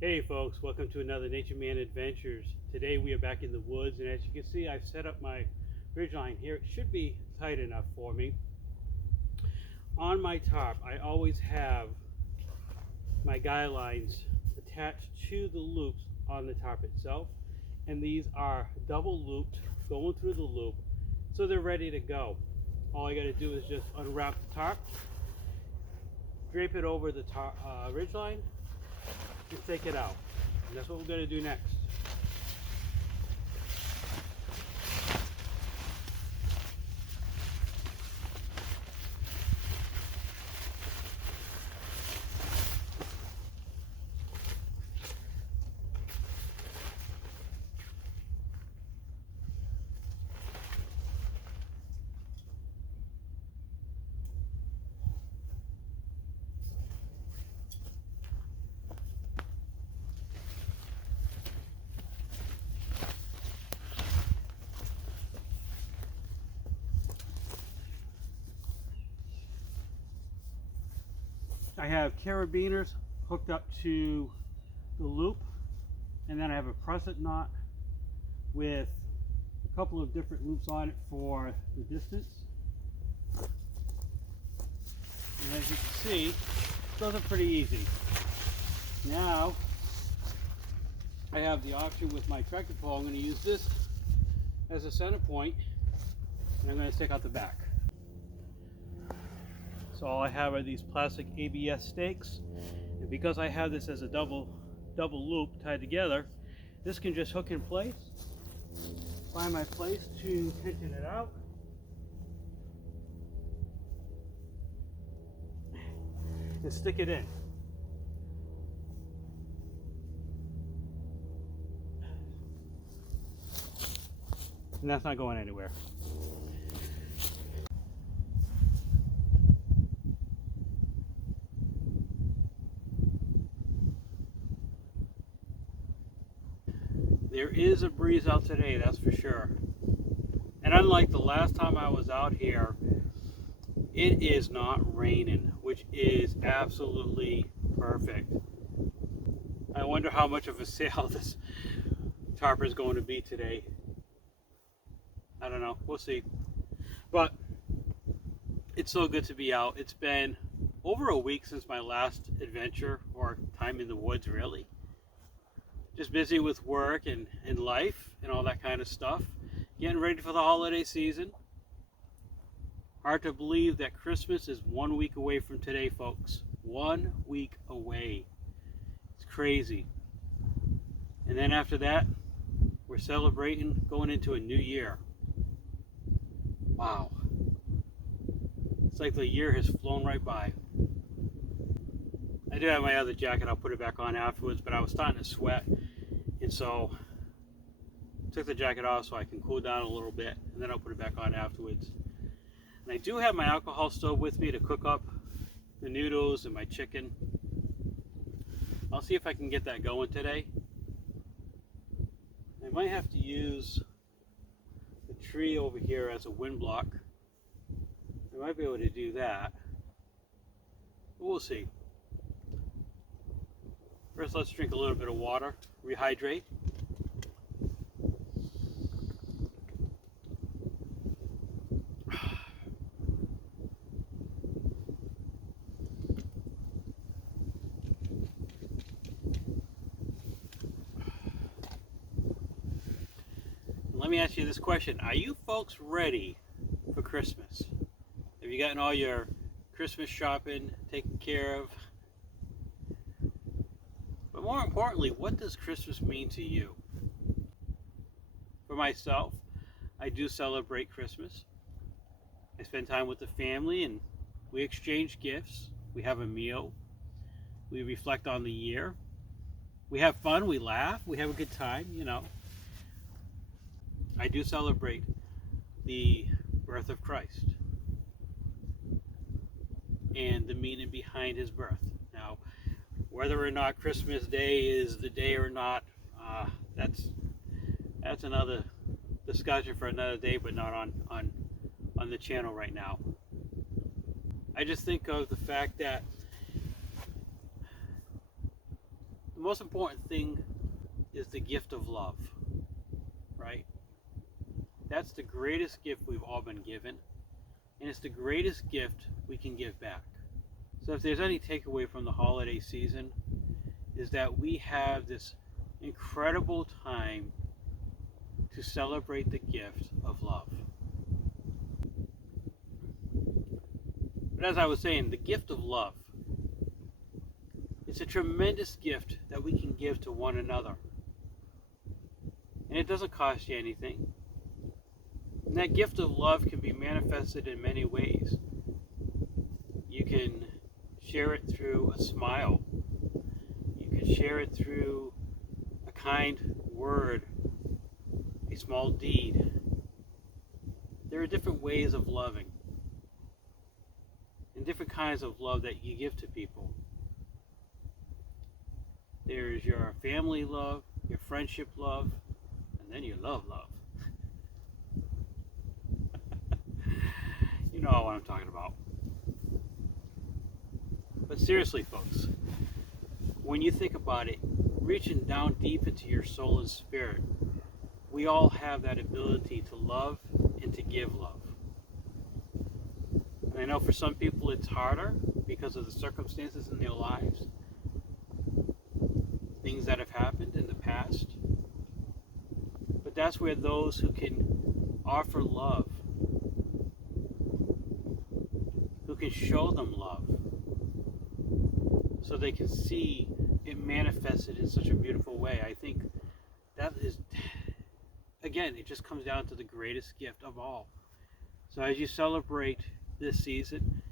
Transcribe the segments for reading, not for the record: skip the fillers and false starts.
Hey folks, welcome to another Natureman Adventures. Today we are back in the woods, and as you can see, I've set up my ridge line here. It should be tight enough for me. On my tarp, I always have my guy lines attached to the loops on the tarp itself, and these are double looped, going through the loop, so they're ready to go. All I got to do is just unwrap the tarp, drape it over the ridge line, and take it out. And that's what we're going to do next. I have carabiners hooked up to the loop, and then I have a crescent knot with a couple of different loops on it for the distance. And as you can see, those are pretty easy. Now I have the option with my tractor pole. I'm going to use this as a center point, and I'm going to stick out the back. So all I have are these plastic ABS stakes, and because I have this as a double loop tied together, this can just hook in place, find my place to tension it out, and stick it in. And that's not going anywhere. There is a breeze out today, that's for sure. And unlike the last time I was out here, it is not raining, which is absolutely perfect. I wonder how much of a sale this tarp is going to be today. I don't know, we'll see. But it's so good to be out. It's been over a week since my last adventure, or time in the woods really. Just busy with work and life and all that kind of stuff. Getting ready for the holiday season. Hard to believe that Christmas is 1 week away from today, folks. 1 week away. It's crazy. And then after that, we're celebrating going into a new year. Wow. It's like the year has flown right by. I do have my other jacket. I'll put it back on afterwards, but I was starting to sweat, and so I took the jacket off so I can cool down a little bit, and then I'll put it back on afterwards. And I do have my alcohol stove with me to cook up the noodles and my chicken. I'll see if I can get that going today. I might have to use the tree over here as a wind block. I might be able to do that, but we'll see. First, let's drink a little bit of water, rehydrate. Let me ask you this question. Are you folks ready for Christmas? Have you gotten all your Christmas shopping taken care of? But more importantly, what does Christmas mean to you? For myself, I do celebrate Christmas. I spend time with the family and we exchange gifts. We have a meal. We reflect on the year. We have fun, we laugh, we have a good time, you know. I do celebrate the birth of Christ and the meaning behind his birth. Now, whether or not Christmas Day is the day or not, that's another discussion for another day, but not on the channel right now. I just think of the fact that The most important thing is the gift of love, right? That's the greatest gift we've all been given, and it's the greatest gift we can give back. So if there's any takeaway from the holiday season, is that we have this incredible time to celebrate the gift of love. But as I was saying, the gift of love, it's a tremendous gift that we can give to one another. And it doesn't cost you anything. And that gift of love can be manifested in many ways. You can share it through a smile. You can share it through a kind word, a small deed. There are different ways of loving and different kinds of love that you give to people. There's your family love, your friendship love, and then your love. You know what I'm talking about. But seriously, folks, when you think about it, reaching down deep into your soul and spirit, we all have that ability to love and to give love. And I know for some people it's harder because of the circumstances in their lives, things that have happened in the past. But that's where those who can offer love, who can show them love, so they can see it manifested in such a beautiful way. I think that is, again, it just comes down to the greatest gift of all. So as you celebrate this season,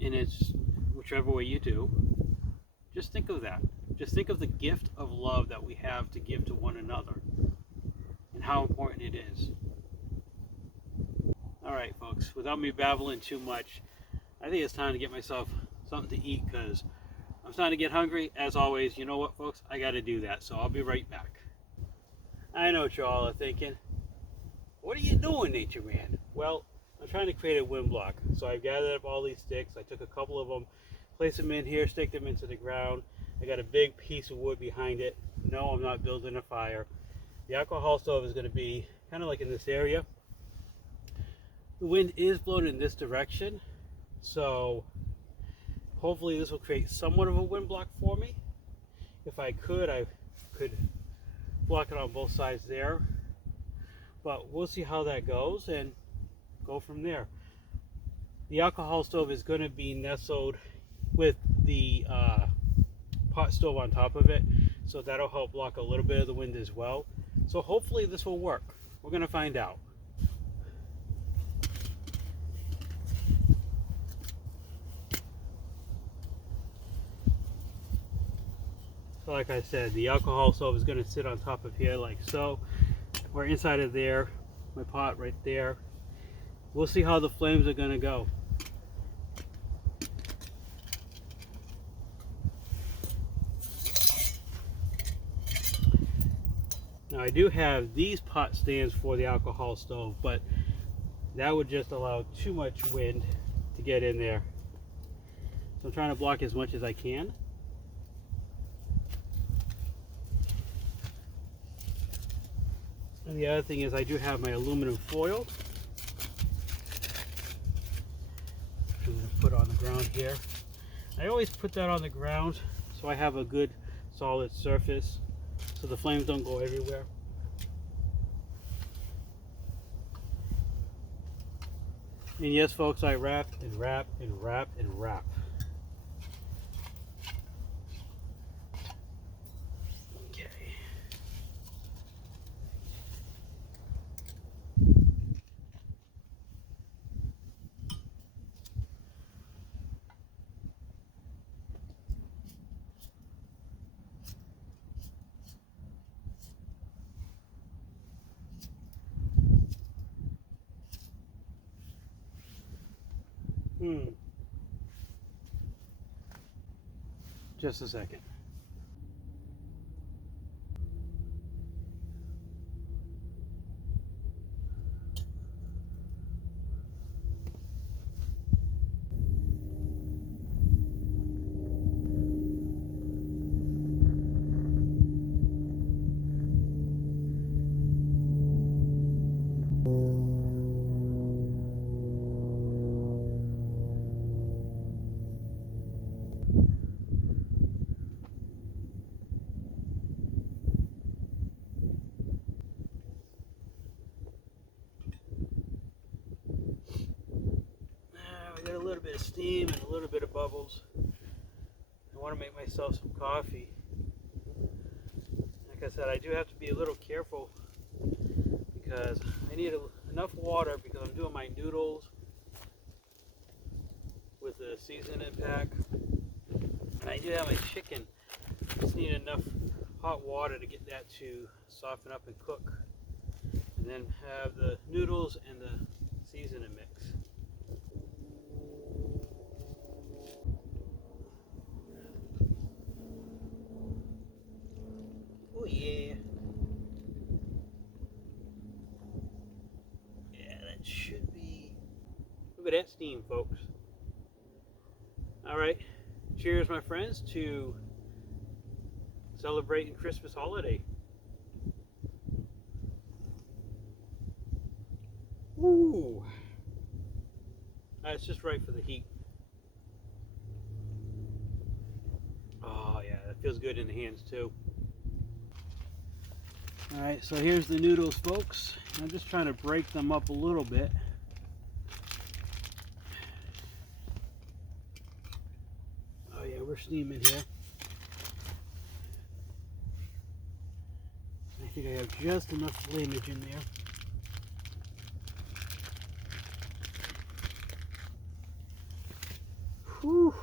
and it's whichever way you do, just think of that. Just think of the gift of love that we have to give to one another and how important it is. All right, folks, without me babbling too much, I think it's time to get myself something to eat because I'm starting to get hungry. As always, you know what, folks? I got to do that, so I'll be right back. I know what you all are thinking. What are you doing, Nature Man? Well, I'm trying to create a wind block. So I gathered up all these sticks. I took a couple of them, placed them in here, stick them into the ground. I got a big piece of wood behind it. No, I'm not building a fire. The alcohol stove is going to be kind of like in this area. The wind is blowing in this direction, so hopefully this will create somewhat of a wind block for me. If I could block it on both sides there. But we'll see how that goes and go from there. The alcohol stove is going to be nestled with the pot stove on top of it, so that'll help block a little bit of the wind as well. So hopefully this will work. We're going to find out. So like I said, the alcohol stove is going to sit on top of here like so. We're inside of there, my pot right there. We'll see how the flames are going to go. Now I do have these pot stands for the alcohol stove, but that would just allow too much wind to get in there. So I'm trying to block as much as I can. And the other thing is I do have my aluminum foil. I'm going to put on the ground here. I always put that on the ground so I have a good solid surface so the flames don't go everywhere. And yes, folks, I wrap and wrap and wrap and wrap. Okay. Just a second. bit of steam and a little bit of bubbles. I want to make myself some coffee. Like I said, I do have to be a little careful because I need enough water because I'm doing my noodles with the seasoning pack. And I do have my chicken. I just need enough hot water to get that to soften up and cook. And then have the noodles and the seasoning mix. Oh yeah. Yeah, that should be. Look at that steam, folks. Alright. Cheers, my friends, to celebrating Christmas holiday. Ooh. It's just right for the heat. Oh yeah, that feels good in the hands too. Alright, so here's the noodles, folks. I'm just trying to break them up a little bit. Oh yeah, we're steaming here. I think I have just enough flamage in there. Whew.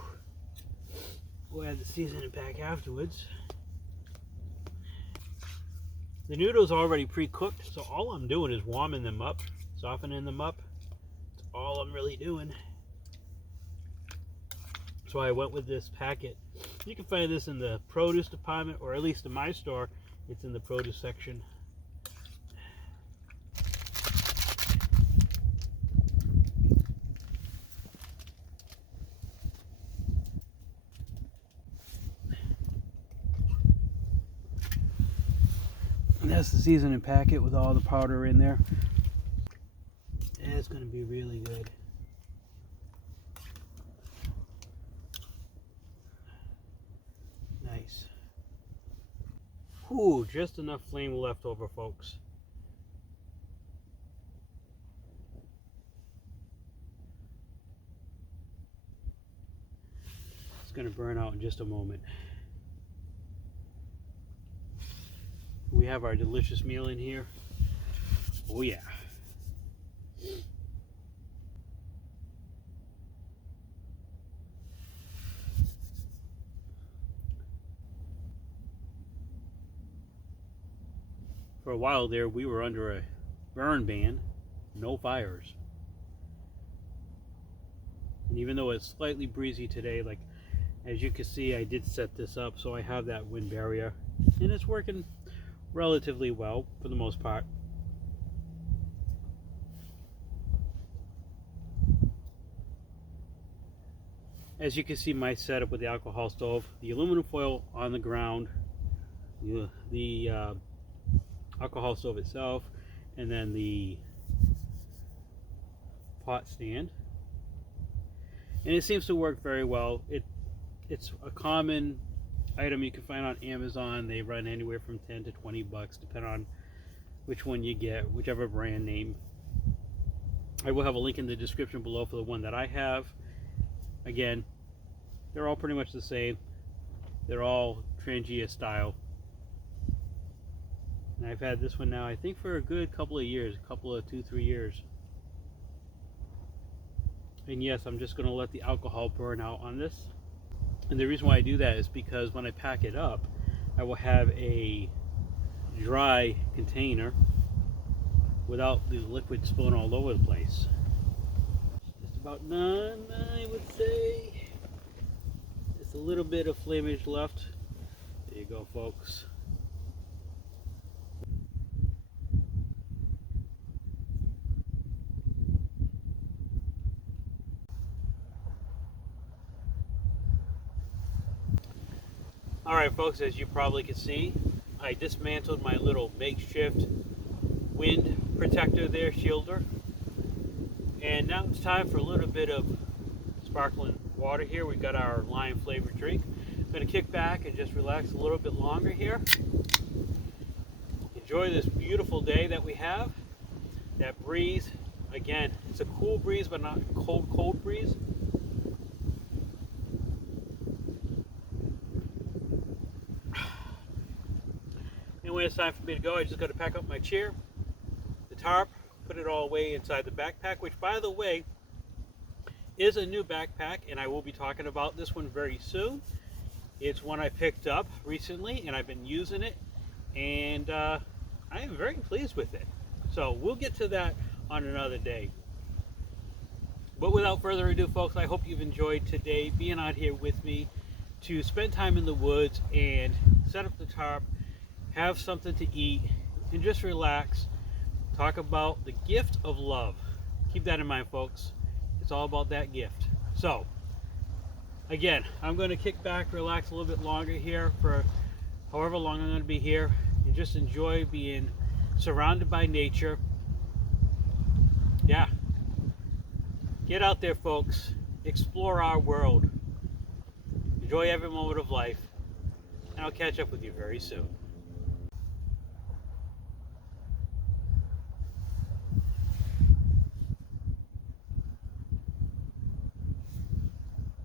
We'll add the seasoning pack afterwards. The noodles are already pre-cooked, so all I'm doing is warming them up, softening them up. That's all I'm really doing. So I went with this packet. You can find this in the produce department, or at least in my store, it's in the produce section. And that's the seasoning packet with all the powder in there. And it's going to be really good. Nice. Ooh, just enough flame left over, folks. It's going to burn out in just a moment. We have our delicious meal in here. Oh yeah. For a while there, we were under a burn ban, no fires. And even though it's slightly breezy today, like as you can see, I did set this up so I have that wind barrier, and it's working relatively well for the most part. As you can see, my setup with the alcohol stove, the aluminum foil on the ground, the alcohol stove itself, and then the pot stand. And it seems to work very well. It's a common item you can find on Amazon. They run anywhere from 10 to 20 bucks depending on which one you get, whichever brand name. I will have a link in the description below for the one that I have. Again, they're all pretty much the same. They're all Trangia style. And I've had this one now, I think, for a good couple of years, 2-3 years. And yes, I'm just going to let the alcohol burn out on this. And the reason why I do that is because when I pack it up, I will have a dry container without the liquid spilling all over the place. Just about done, I would say. Just a little bit of flamage left. There you go, folks. Alright folks, as you probably can see, I dismantled my little makeshift wind protector there, shielder. And now it's time for a little bit of sparkling water here. We've got our lime flavored drink. I'm going to kick back and just relax a little bit longer here. Enjoy this beautiful day that we have. That breeze, again, it's a cool breeze but not cold breeze. it's time for me to go. I just got to pack up my chair, the tarp, put it all away inside the backpack, which, by the way, is a new backpack, and I will be talking about this one very soon. It's one I picked up recently, and I've been using it, and I am very pleased with it. So we'll get to that on another day. But without further ado, folks, I hope you've enjoyed today being out here with me to spend time in the woods and set up the tarp, have something to eat, and just relax. Talk about the gift of love. Keep that in mind, folks. It's all about that gift. So, again, I'm going to kick back, relax a little bit longer here for however long I'm going to be here, and just enjoy being surrounded by nature. Yeah. Get out there, folks. Explore our world. Enjoy every moment of life. And I'll catch up with you very soon.